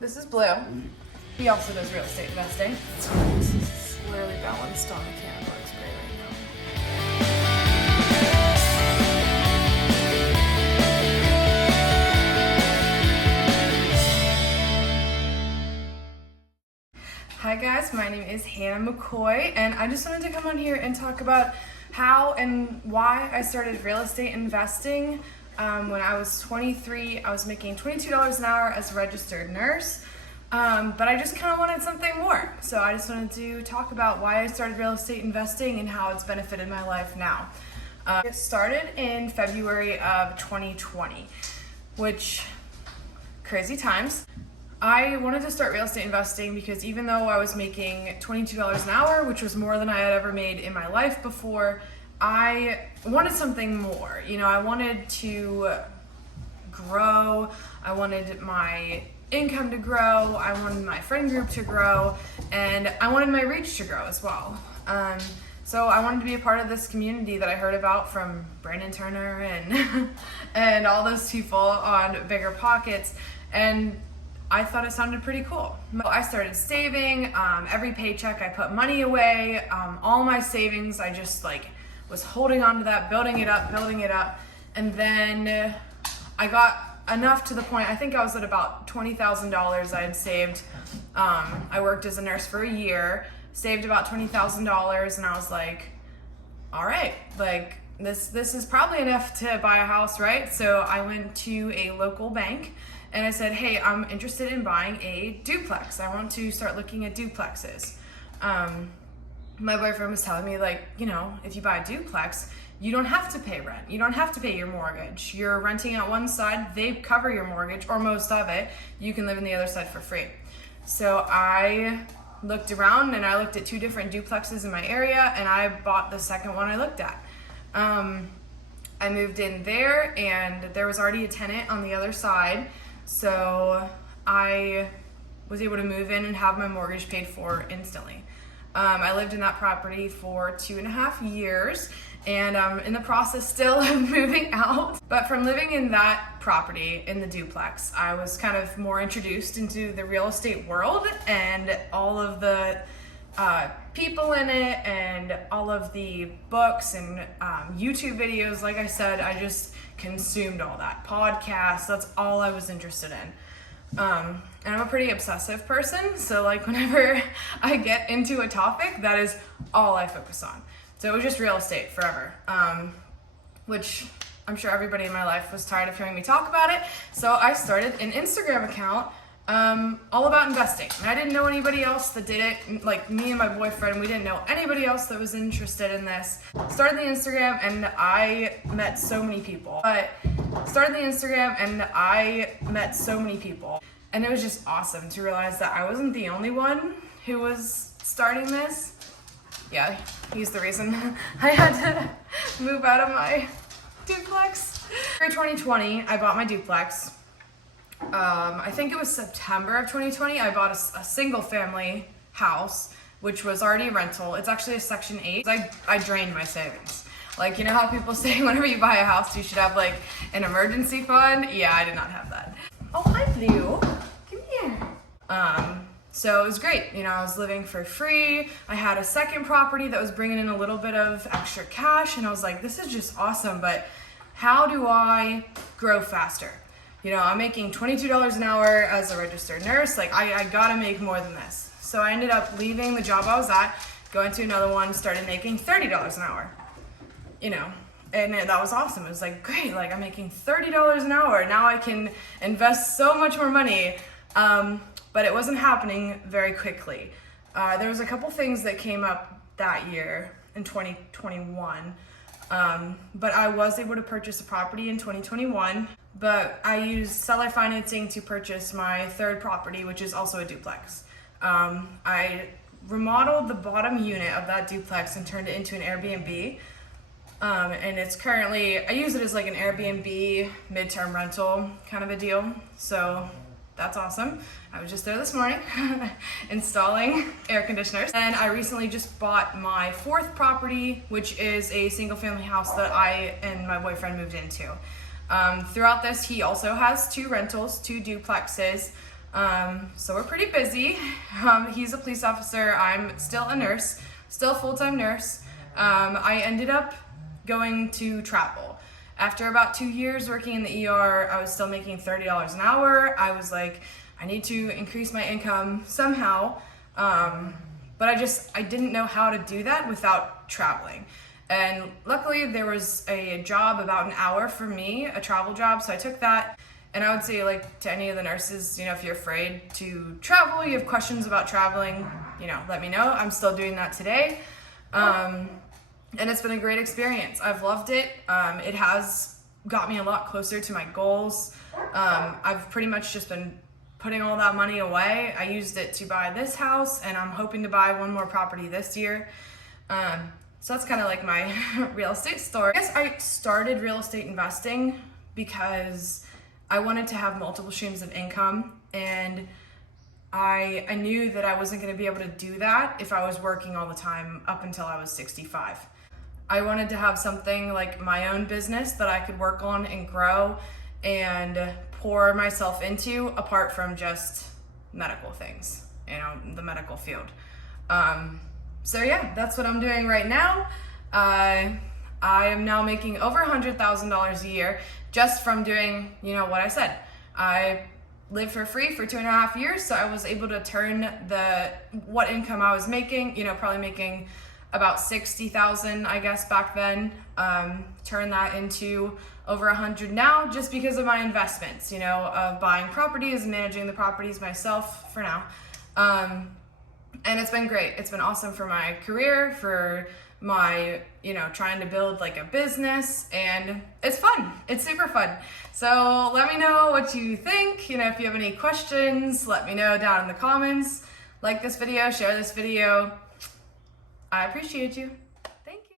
This is Blue. He also does real estate investing. This is literally balanced on the camera. Looks great right now. Hi guys, my name is Hannah McCoy, and I just wanted to come on here and talk about how and why I started real estate investing. When I was 23, I was making $22 an hour as a registered nurse, but I just kind of wanted something more. So I just wanted to talk about why I started real estate investing and how it's benefited my life now. It started in February of 2020, which, crazy times. I wanted to start real estate investing because even though I was making $22 an hour, which was more than I had ever made in my life before, I wanted something more. You know, I wanted to grow. I wanted my income to grow. I wanted my friend group to grow, and I wanted my reach to grow as well. So I wanted to be a part of this community that I heard about from Brandon Turner and and all those people on Bigger Pockets, and I thought it sounded pretty cool. I started saving. Every paycheck I put money away. All my savings, I just was holding on to that, building it up. And then I got enough to the point, I think I was at about $20,000 I had saved. I worked as a nurse for a year, saved about $20,000, and I was like, all right, this is probably enough to buy a house, right? So I went to a local bank and I said, hey, I'm interested in buying a duplex. I want to start looking at duplexes. My boyfriend was telling me, if you buy a duplex, you don't have to pay rent. You don't have to pay your mortgage. You're renting out one side, they cover your mortgage, or most of it. You can live in the other side for free. So I looked around and I looked at 2 different duplexes in my area, and I bought the second one I looked at. I moved in there, and there was already a tenant on the other side. So I was able to move in and have my mortgage paid for instantly. I lived in that property for 2.5 years, and I'm in the process still of moving out. But from living in that property, in the duplex, I was kind of more introduced into the real estate world and all of the people in it and all of the books and YouTube videos. Like I said, I just consumed all that. Podcasts, that's all I was interested in. And I'm a pretty obsessive person, so whenever I get into a topic, that is all I focus on. So it was just real estate forever, which I'm sure everybody in my life was tired of hearing me talk about it. So I started an Instagram account all about investing. And I didn't know anybody else that did it. Me and my boyfriend, we didn't know anybody else that was interested in this. Started the Instagram and I met so many people. And it was just awesome to realize that I wasn't the only one who was starting this. Yeah, he's the reason I had to move out of my duplex. For 2020, I bought my duplex. I think it was September of 2020, I bought a single family house, which was already a rental. It's actually a Section 8. I drained my savings. You know how people say whenever you buy a house, you should have an emergency fund? Yeah, I did not have that. Oh, hi, Blue. Come here. So it was great. I was living for free. I had a second property that was bringing in a little bit of extra cash, and I was like, this is just awesome, but how do I grow faster? I'm making $22 an hour as a registered nurse. I gotta make more than this. So I ended up leaving the job I was at, going to another one, started making $30 an hour. And that was awesome. It was great, I'm making $30 an hour. Now I can invest so much more money. But it wasn't happening very quickly. There was a couple things that came up that year in 2021. But I was able to purchase a property in 2021, but I used seller financing to purchase my third property, which is also a duplex. I remodeled the bottom unit of that duplex and turned it into an Airbnb. And it's currently, I use it as an Airbnb midterm rental kind of a deal. So that's awesome. I was just there this morning installing air conditioners. And I recently just bought my 4th property, which is a single family house that I and my boyfriend moved into. Throughout this, he also has 2 rentals, 2 duplexes. So we're pretty busy. He's a police officer. I'm still a nurse, still a full-time nurse. I ended up going to travel. After about 2 years working in the ER, I was still making $30 an hour. I was like, I need to increase my income somehow. But I didn't know how to do that without traveling. And luckily there was a job about an hour for me, a travel job, so I took that. And I would say, like, to any of the nurses, you know, if you're afraid to travel, you have questions about traveling, you know, let me know. I'm still doing that today. And it's been a great experience. I've loved it. It has got me a lot closer to my goals. I've pretty much just been putting all that money away. I used it to buy this house, and I'm hoping to buy one more property this year. So that's kind of like my real estate story. I guess I started real estate investing because I wanted to have multiple streams of income, and I knew that I wasn't going to be able to do that if I was working all the time up until I was 65. I wanted to have something like my own business that I could work on and grow and pour myself into, apart from just medical things, you know, the medical field. So yeah, that's what I'm doing right now. I am now making over $100,000 a year just from doing, you know, what I said. I lived for free for 2.5 years, so I was able to turn what income I was making, you know, probably making about $60,000, I guess, back then, turn that into over 100 now, just because of my investments, you know, of buying properties and managing the properties myself for now. And it's been great. It's been awesome for my career, for my, you know, trying to build like a business, and it's fun. It's super fun. So let me know what you think. You know, if you have any questions, let me know down in the comments. Like this video, share this video. I appreciate you.